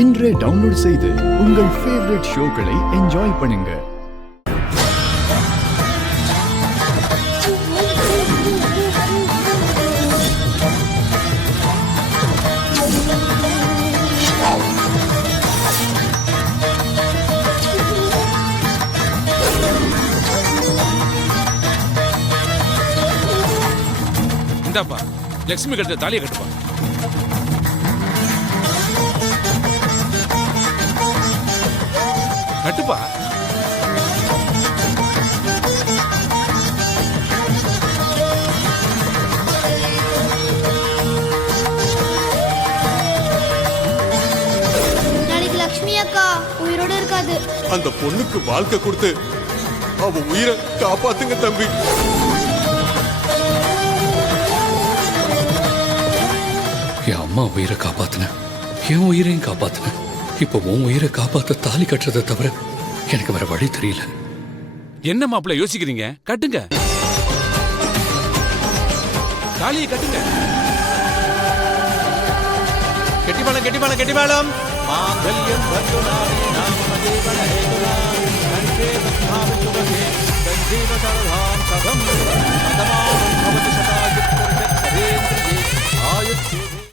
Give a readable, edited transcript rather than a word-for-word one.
இன்றே டவுன்லோட் செய்து உங்கள் ஃபேவரட் ஷோக்களை என்ஜாய் பண்ணுங்க. இந்தாப்பா, லட்சுமி கட்ட தாலியை கட்டுப்பா. கட்டுப்பா. நாளைக்கு லட்சுமி அக்கா உயிரோட இருக்காது. அந்த பொண்ணுக்கு வாழ்க்கை கொடுத்து அவ உயிரை காப்பாத்துங்க தம்பி. என் அம்மா உயிரை காப்பாத்தின, என் உயிரையும் காப்பாத்தின. இப்போ உன் உயிரை காப்பாத்த தாலி கட்டுறதை தவிர எனக்கு வேற வழி தெரியல. என்ன மாப்பிள்ள யோசிக்கிறீங்க? கட்டுங்க, தாலியை கட்டுங்க. கெட்டிபாலம் கெட்டிபாலம் கெட்டிபாலம் மாங்கல்யம் வந்தோனாரி நாம மதேவன ஹேதுனா கண்டே பத்மாவிசுவ